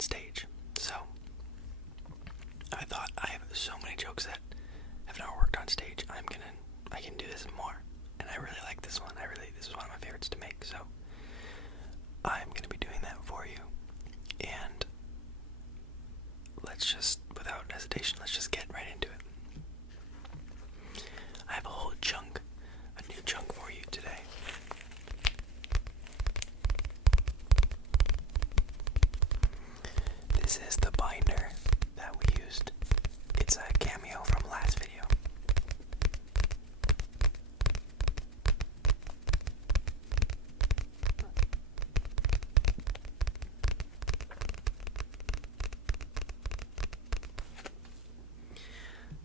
on stage. So I thought, I have so many jokes that have not worked on stage. I can do this more. And I really like this one. This is one of my favorites to make. So I'm gonna be doing that for you. And let's just, without hesitation, let's just get right into it. I have a new chunk for you today. This is the binder that we used. It's a cameo from last video.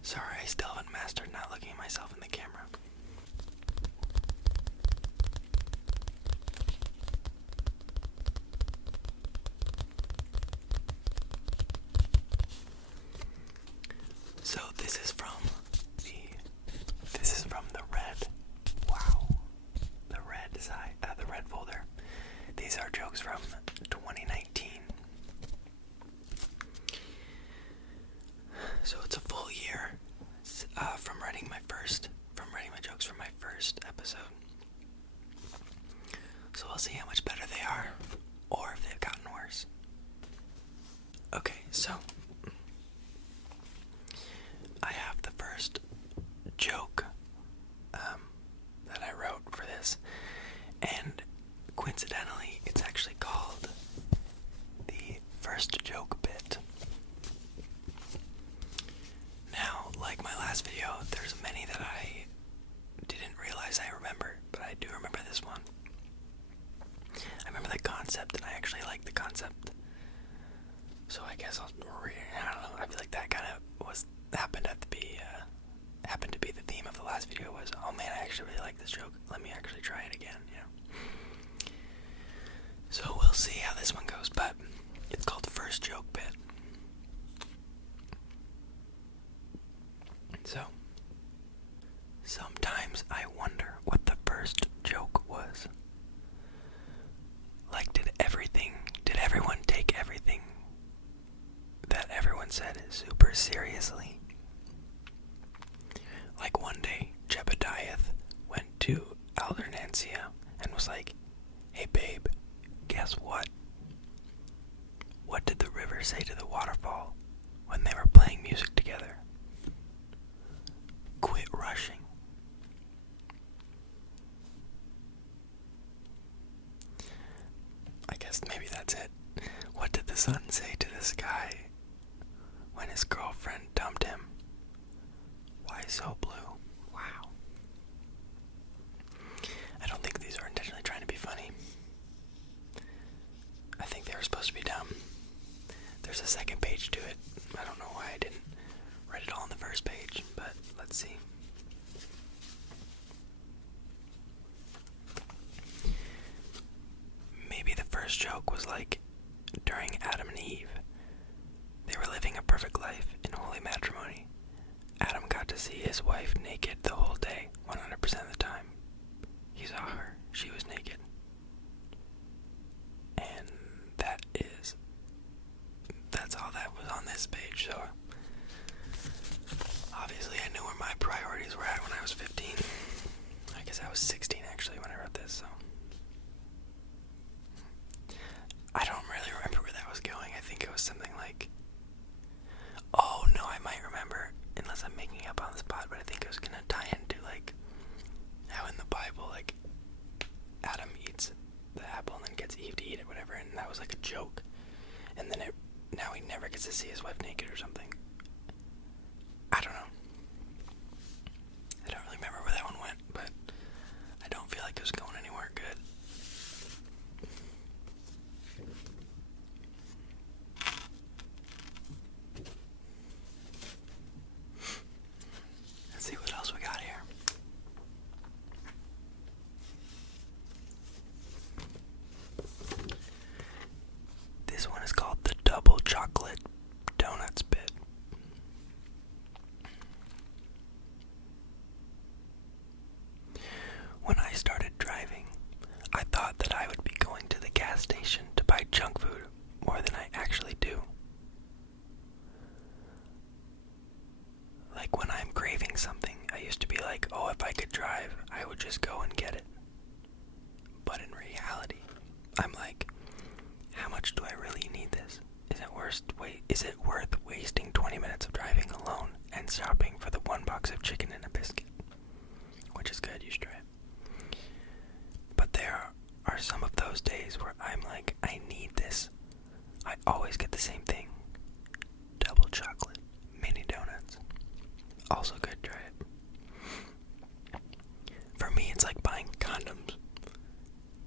Sorry, I still haven't mastered not looking at myself in the camera. So this is from the red. Wow, the red side, the red folder. These are jokes from 2019. So it's a full year from writing my jokes from my first episode. So we'll see how much better they are, or if they've gotten worse. Okay, so I have the first joke that I wrote for this, and coincidentally, it's actually called the first joke bit. Now, like my last video, there's many that I didn't realize I remembered, but I do remember this one. I remember the concept, and I actually like the concept. So I guess I don't know. I feel like that kind of happened to be the theme of the last video. Was, oh man, I actually really like this joke. Let me actually try it again. So we'll see how this one goes, but it's called the first joke bit. So, sometimes I wonder what the first joke was. Like, did everyone take everything that everyone said super seriously? Like, one day, Jebediah went to Aldernancia and was like, hey babe, guess what? What did the river say to the waterfall when they were playing music together? Quit rushing. I guess maybe that's it. What did the sun say to the sky when his girlfriend dumped him? Why so blue? Wow. I don't think these are intentionally trying to be funny. I think they were supposed to be dumb. There's a second page to it. I don't know why I didn't write it all on the first page, but let's see. Maybe the first joke was like, during Adam and Eve, they were living a perfect life in holy matrimony. Adam got to see his wife naked the whole day, 100% of the time. He saw her, she was naked. And that's all that was on this page, so obviously I knew where my priorities were at when I was 15. I guess I was 16 actually when I wrote this, so I don't really remember where that was going. I think it was something like, oh no, I might remember, unless I'm making it up on the spot, but I think it was gonna tie into like how in the Bible, like, Adam eats the apple and then gets Eve to eat it, whatever, and that was like a joke. And then now he never gets to see his wife naked or something. I don't know. I don't really remember where that one went, but I don't feel like it was going anywhere good. Let's see what else we got here. This one is called the double chocolate donuts bit. shopping for the 1 box of chicken and a biscuit, which is good, you should try it. But there are some of those days where I'm like, I need this. I always get the same thing. Double chocolate, mini donuts. Also good, try it. For me, it's like buying condoms.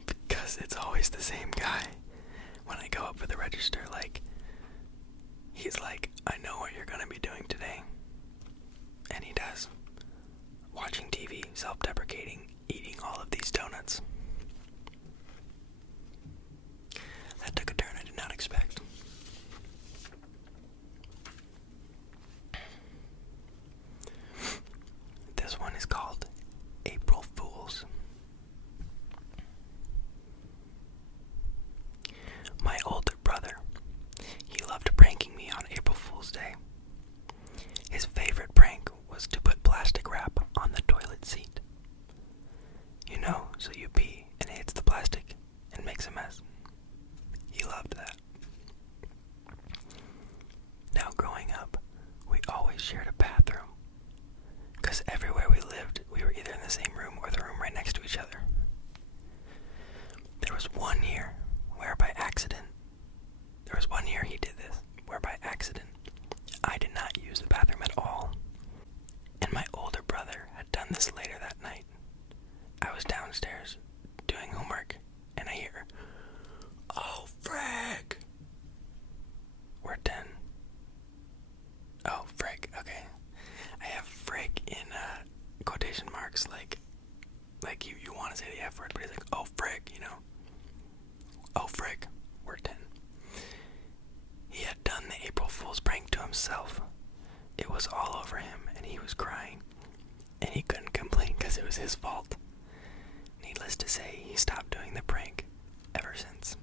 Because it's always the same guy. When I go up for the register, like, he's like, I know what you're gonna be doing today. And he does. Watching TV, self-deprecating, eating all of these donuts. That took a turn I did not expect. This one is called April Fools. My older brother, he loved pranking me on April Fool's Day. His favorite prank was to put plastic wrap on the toilet seat. You know, so you pee and it hits the plastic and makes a mess. He loved that. Now growing up, we always shared a bathroom. Because everywhere we lived, we were either in the same room or the room right next to each other. There was one year he did this, where by accident, I did not use the bathroom at all. And my older brother had done this later that night. I was downstairs doing homework, and I hear, "Oh, frick!" We're 10. Oh, frick, okay. I have frick in quotation marks, like you want to say the F word, but he's like, "Oh, frick," you know. Oh, frick, we're 10. He had done the April Fool's prank to himself. It was all over him, and he was crying. And he couldn't complain because it was his fault. Needless to say, he stopped doing the prank ever since.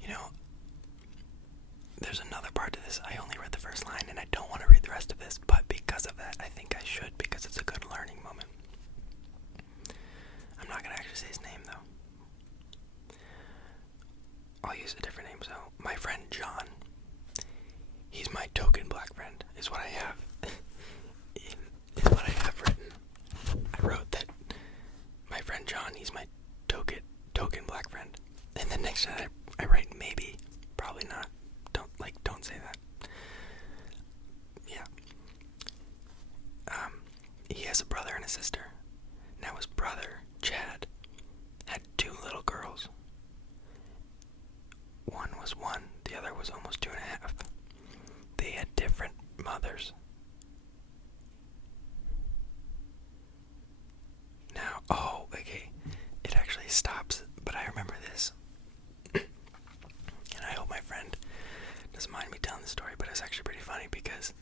You know, there's another part to this. I only read the first line, and I don't want to read the rest of this, but because of that, I think I should, because it's a good learning moment. I'm not going to actually say his name, though. I'll use a different name. So, my friend John, he's my token black friend, is what I have. Is what I have written. I wrote that my friend John, he's my token black friend. And then next time I write maybe, probably not. Don't say that. Yeah. He has a brother and a sister. Now his brother, Chad, had 2 little girls. One was 1, the other was almost 2.5. They had different mothers. Now, oh, okay, it actually stops, but I remember this. And I hope my friend doesn't mind me telling the story, but it's actually pretty funny because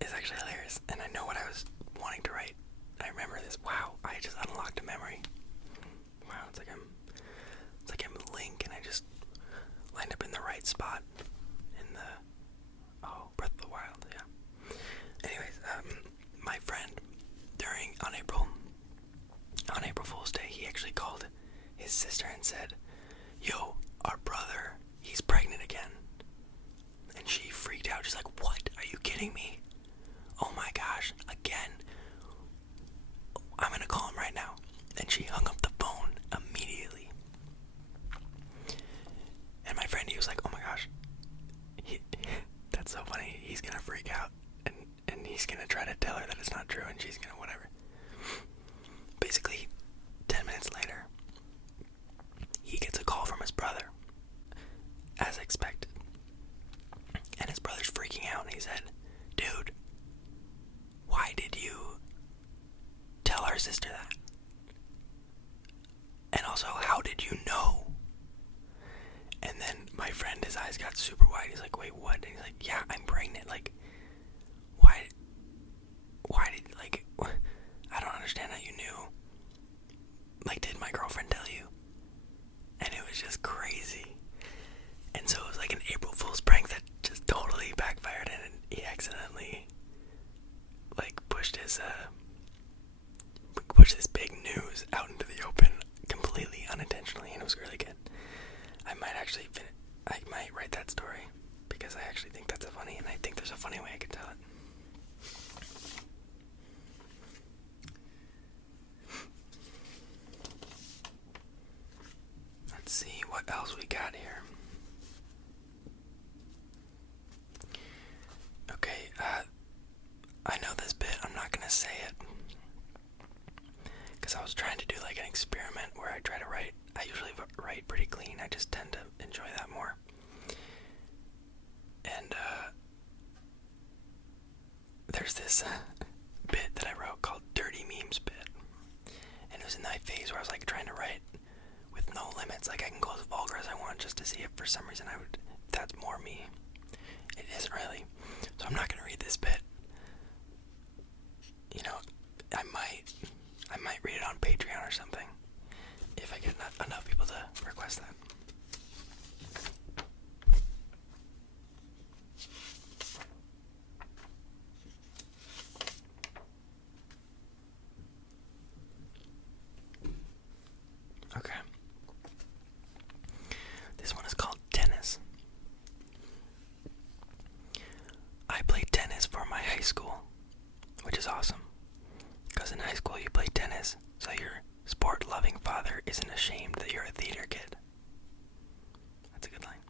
it's actually hilarious, and I know what I was wanting to write. I remember this. Wow, I just unlocked a memory. Wow, it's like I'm Link, and I just lined up in the right spot in the Breath of the Wild. Yeah. Anyways, my friend on April Fool's Day, he actually called his sister and said, "Yo, our brother, he's pregnant again." And she freaked out. She's like, "What? Are you kidding me? Oh my gosh, again? I'm gonna call him right now." And she hung up the phone immediately. And my friend, he was like, "Oh my gosh, that's so funny. He's gonna freak out, and he's gonna try to tell her that it's not true, and she's gonna whatever." Basically, 10 minutes later, he gets a call from his brother, as expected. And his brother's freaking out, and he said, "Dude, why did you tell our sister that? And also, how did you know?" And then my friend, his eyes got super wide. He's like, "Wait, what?" And he's like, "Yeah, I'm pregnant. Like, why did, like, I don't understand how you knew. Like, did my girlfriend tell you?" And it was just crazy. And so it was like an April Fool's prank that just totally backfired, and he accidentally, like, pushed this big news out into the open completely unintentionally, and it was really good. I might write that story because I actually think that's funny, and I think there's a funny way I can tell it. Let's see what else we got here. Okay, I know this bit, I'm not gonna say it. Because I was trying to do like an experiment where I try to write. I usually write pretty clean, I just tend to enjoy that more. And, there's this bit that I wrote called Dirty Memes Bit. And it was in that phase where I was like trying to write with no limits. Like I can go as vulgar as I want just to see if for some reason that's more me. It isn't really. So I'm not gonna read this bit. You know, I might read it on Patreon or something if I get enough people to request that. Okay. This one is called Tennis. I played tennis for my high school, which is awesome. Because in high school you play tennis, so your sport-loving father isn't ashamed that you're a theater kid. That's a good line.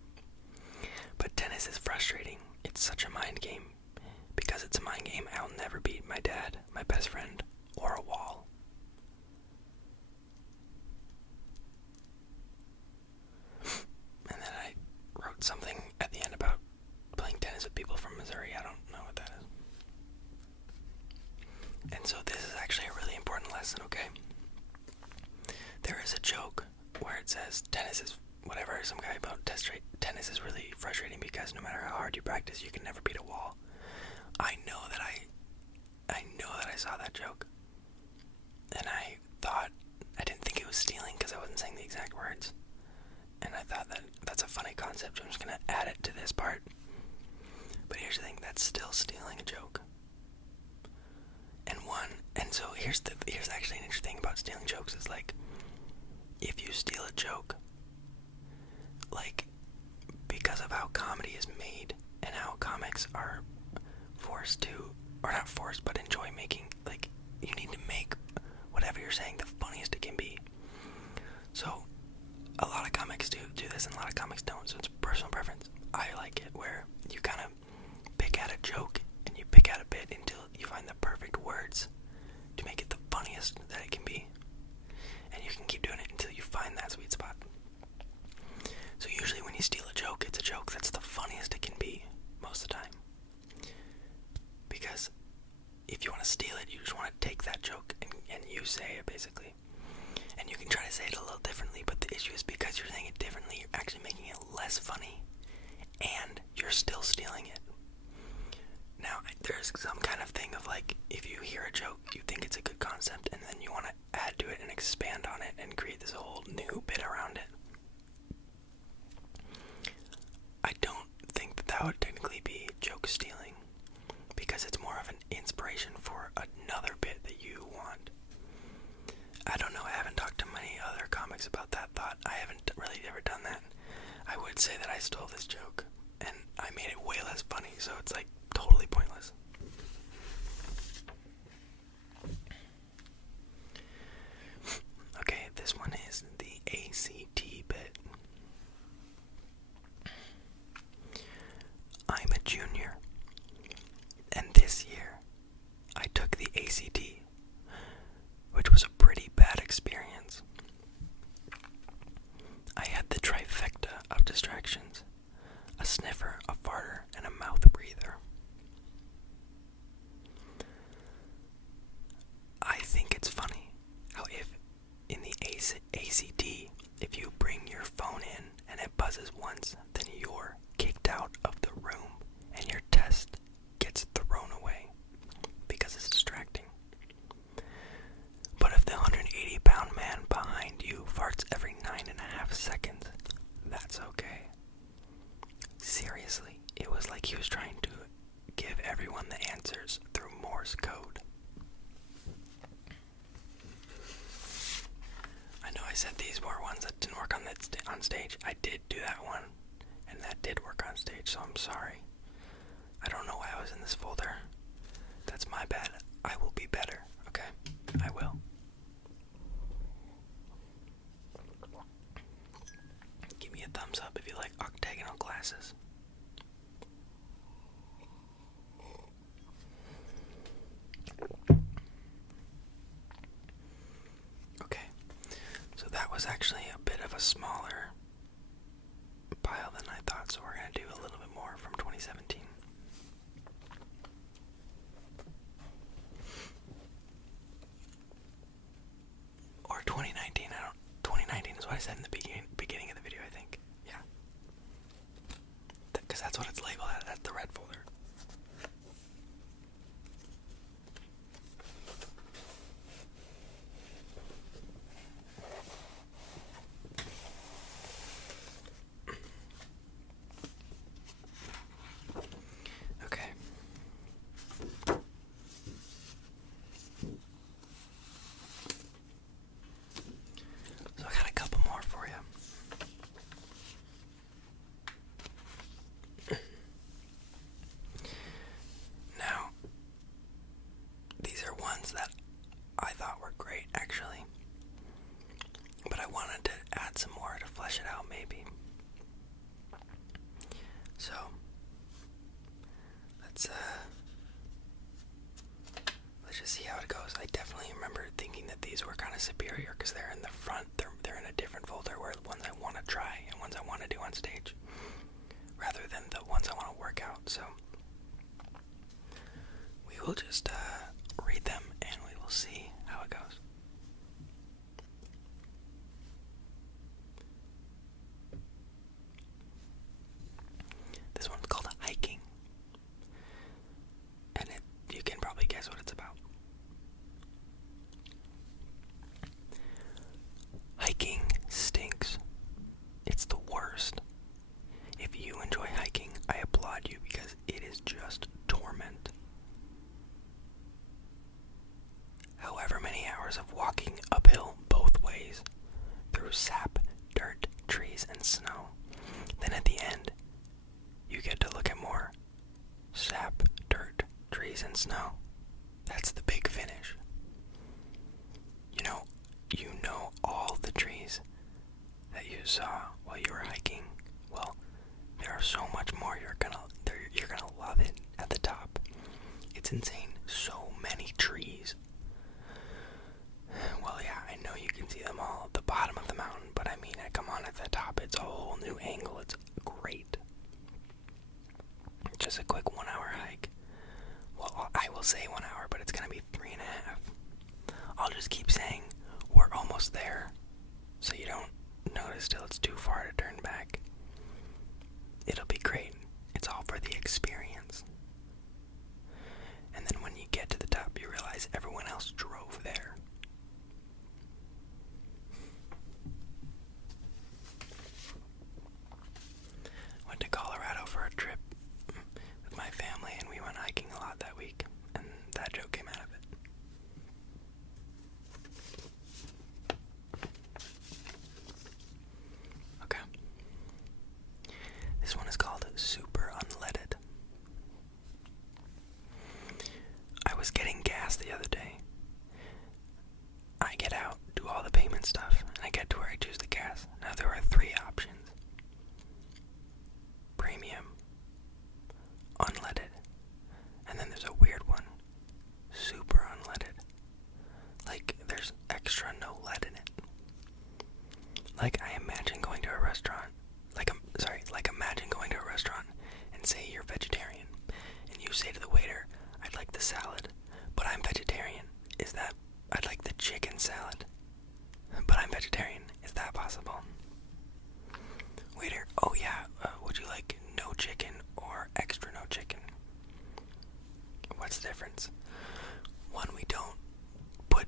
But tennis is frustrating. It's such a mind game. Because it's a mind game, I'll never beat my dad, my best friend, or a wall. And then I wrote something at the end about playing tennis with people from Missouri. I don't know what that is. And so this is actually a really important lesson, okay? There is a joke where it says tennis is whatever, some guy about tennis is really frustrating because no matter how hard you practice, you can never beat a wall. I know that I saw that joke. And I didn't think it was stealing because I wasn't saying the exact words. And I thought that's a funny concept, so I'm just gonna add it to this part. But here's the thing, that's still stealing a joke. And so here's actually an interesting thing about stealing jokes is like, if you steal a joke, like, because of how comedy is made and how comics are forced to, or not forced, but enjoy making, like, you need to make whatever you're saying the funniest it can be. So a lot of comics do this and a lot of comics don't, so it's personal preference. I like it where you kind of pick out a joke and you pick out a bit until you find the perfect words to make it the funniest that it can be. And you can keep doing it until you find that sweet spot. So usually when you steal a joke, it's a joke that's the funniest it can be most of the time. Because if you want to steal it, you just want to take that joke and you say it basically. And you can try to say it a little differently, but the issue is because you're saying it differently, you're actually making it less funny. And you're still stealing it. Now, there's some kind of thing of like, if you hear a joke, you think it's a good concept, and then you want to add to it and expand on it and create this whole new bit around it. I don't think that would technically be joke stealing, because it's more of an inspiration for another bit that you want. I don't know, I haven't talked to many other comics about that thought. I haven't really ever done that. I would say that I stole this joke, and I made it way less funny, so it's like totally pointless. Okay, this one is the ACT bit. I'm a junior, and this year I took the ACT, which was a pretty bad experience. I had the trifecta of distractions: a sniffer, a farter, and a mouth breather. I think it's funny how if in the ACT, if you bring your phone in and it buzzes once, then you're kicked out of the room and your test gets thrown away because it's distracting. But if the 180-pound man behind you farts every 9.5 seconds, that's okay. Seriously, it was like he was trying to give everyone the answers through Morse code. I know I said these ones that didn't work on stage. I did do that one, and that did work on stage, so I'm sorry. I don't know why I was in this folder. That's my bad. I will be better, okay? I will. Give me a thumbs up if you like octagonal glasses. Okay, so that was actually a bit of a smaller pile than I thought, so we're going to do a little bit more from 2017. Or 2019, 2019 is what I said in the beginning of the video, I think. Yeah. Because that's what it's labeled at, that's the red folder. Okay. So I got a couple more for you. Now, these are ones that I thought were great, actually. But I wanted to add some more to flesh it out, maybe. So, let's just see how it goes. I definitely remember thinking that these were kind of superior because they're in the front. They're in a different folder where the ones I want to try and ones I want to do on stage, rather than the ones I want to work out. So we will just read them and we will see how it goes. This one's called hiking, and you can probably guess what it's about. Hiking stinks. It's the worst. If you enjoy hiking, I applaud you because it is just torment. However many hours of walking uphill both ways, through sap, dirt, trees, and snow, then at the end, you get to look at more sap, dirt, trees, and snow. That's the big finish. You know all the trees that you saw while you were hiking. Well, there are so much more. You're gonna love it at the top. It's insane. So many trees. Well, yeah, I know you can see them all at the bottom of the mountain, but I mean, come on, at the top, it's a whole new angle. It's great. Just a quick 1 hour hike. Well, I will say 1 hour, but it's gonna be 3.5. I'll just keep saying we're almost there, so you don't notice till it's too far to turn back. It'll be great. It's all for the experience. And then when you get to the top, you realize everyone else drove there. Went to Colorado for a trip with my family, and we went hiking a lot that week, and that joke came out of it. Okay. This one is called Super Unleaded. I was getting gas the other day. I get out, do all the payment stuff, and I get to where I choose the gas. Now there are 3 options. Premium, unleaded, and then there's a weird one, super unleaded. Like, there's extra no lead in it. Like, I imagine going to a restaurant, imagine going to a restaurant and say you're vegetarian, and you say to the waiter, I'd like the salad, but I'm vegetarian. I'd like the chicken salad, but I'm vegetarian. Is that possible? Waiter, oh yeah, would you like no chicken or extra no chicken? What's the difference? One, we don't put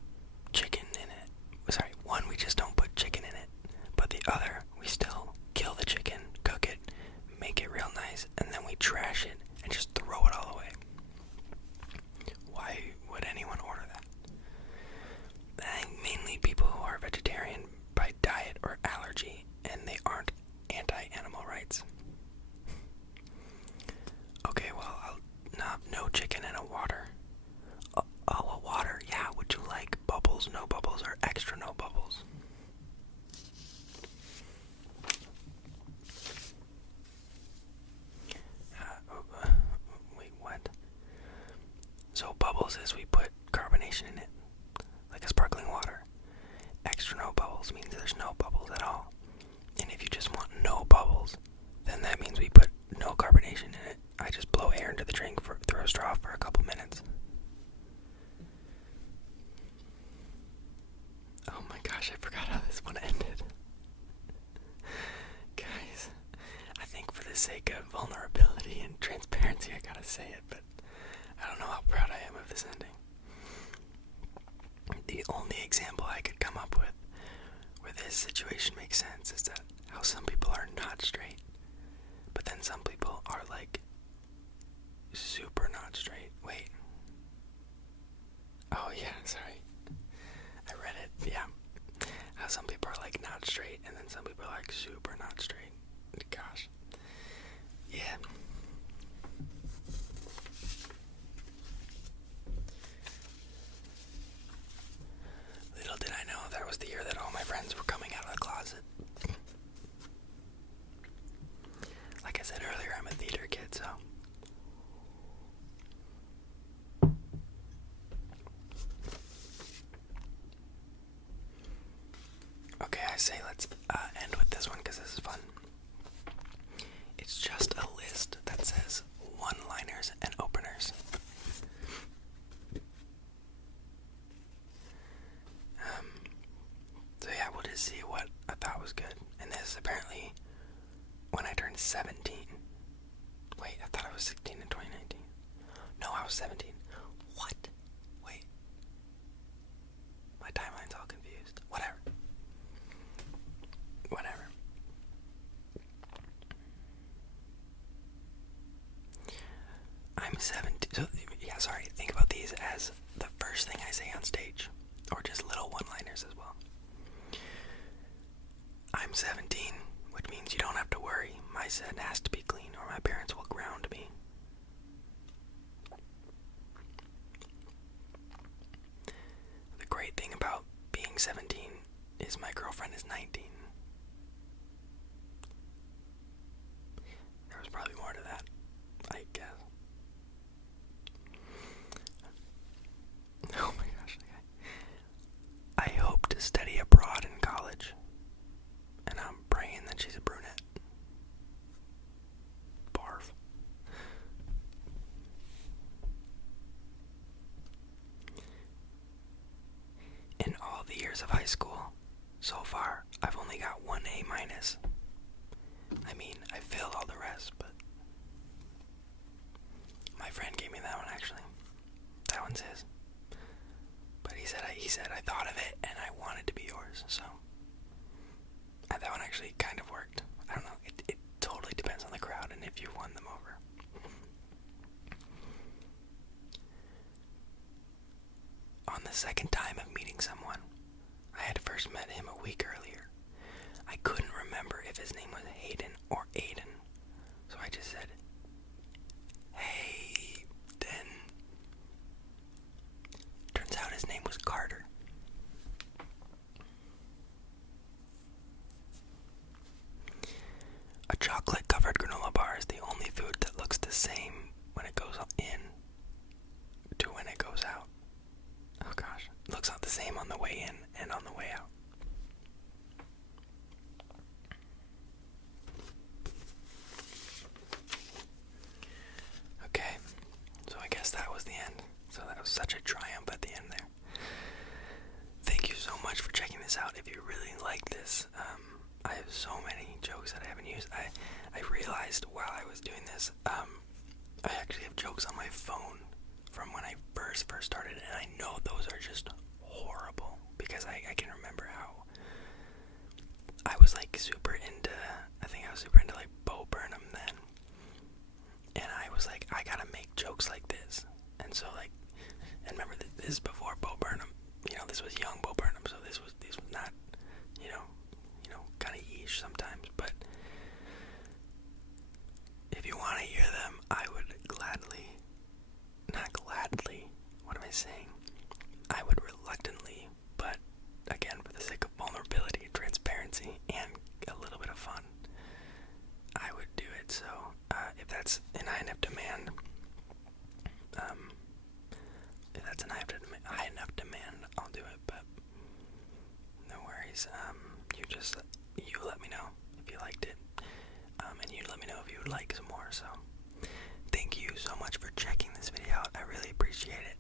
chicken in it. Sorry, one, we just don't put chicken in it. But the other, we still kill the chicken, cook it, make it real nice, and then we trash it and just throw it all away. Why would anyone order that? I think mainly people who are vegetarian by diet or allergy. allergy, and they aren't anti-animal rights. Okay, well, no chicken and a water. Oh, a water. Yeah, would you like bubbles, no bubbles, or extra no bubbles? Wait, what? So bubbles is we put carbonation in it, like a sparkling water. Extra no bubbles means there's no bubbles at all. And if you just want no bubbles, then that means we put no carbonation in it. I just blow air into the drink through a straw for a couple minutes. Oh my gosh, I forgot how this one ended. Guys, I think for the sake of vulnerability and transparency, I gotta say it, but I don't know how proud I am of this ending. The only example I could come up with where this situation makes sense is that how some people are not straight, but then some people are like super not straight. Wait. Oh yeah, sorry. I read it. Yeah. How some people are like not straight, and then some people are like super not straight. Gosh. Yeah. Little did I know that was the year that all my friends were coming out of the closet. Like I said earlier, I'm a theater kid, so. Okay, I say let's end with this one because this is fun. It's just a list that says one-liners and openers. So yeah, we'll just see what I thought was good. And this is apparently when I turned 17. Wait, I thought I was 16 in 2019. No, I was 17. What? Wait. My timeline's all confused. Whatever. I'm 17. So, yeah, sorry. Think about these as the first thing I say on stage, or just little one-liners as well. I'm 17, which means you don't have to worry. My set has to be clean, or my parents will ground me. The great thing about being 17 is my girlfriend is 19. There was probably more to that, I guess. Oh my gosh, okay. I hope to study abroad in college, and I'm praying that she's a brunette. Barf. In all the years of high school, so far, I've only got one A minus. I mean, I failed all the rest, but my friend gave me that one actually. That one's his. But he said I thought of it and I wanted to be yours, so that one actually kind of worked. I don't know, it totally depends on the crowd and if you won them over. On the second time of meeting someone, I had first met him a week earlier. I couldn't remember if his name was Hayden or Aiden, so I just said, "Hey, then." Turns out his name was Carter. A chocolate-covered granola bar is the only food that looks the same when it goes in to when it goes out. Oh gosh, it looks the same on the way in and on the way out. Okay, so I guess that was the end. So that was such a triumph at the end there. Thank you so much for checking this out. If you really like this, I have so many jokes that I haven't used. I realized while I was doing this, I actually have jokes on my phone from when I first started, and I know those are just horrible because I can remember how I was like super into, I think I was super into like Bo Burnham then, and I was like, I gotta make jokes like this. And so like, and remember this is before Bo Burnham, this was young Bo Burnham, so this was not, kind of just you let me know if you liked it, and you let me know if you would like some more. So thank you so much for checking this video out. I really appreciate it.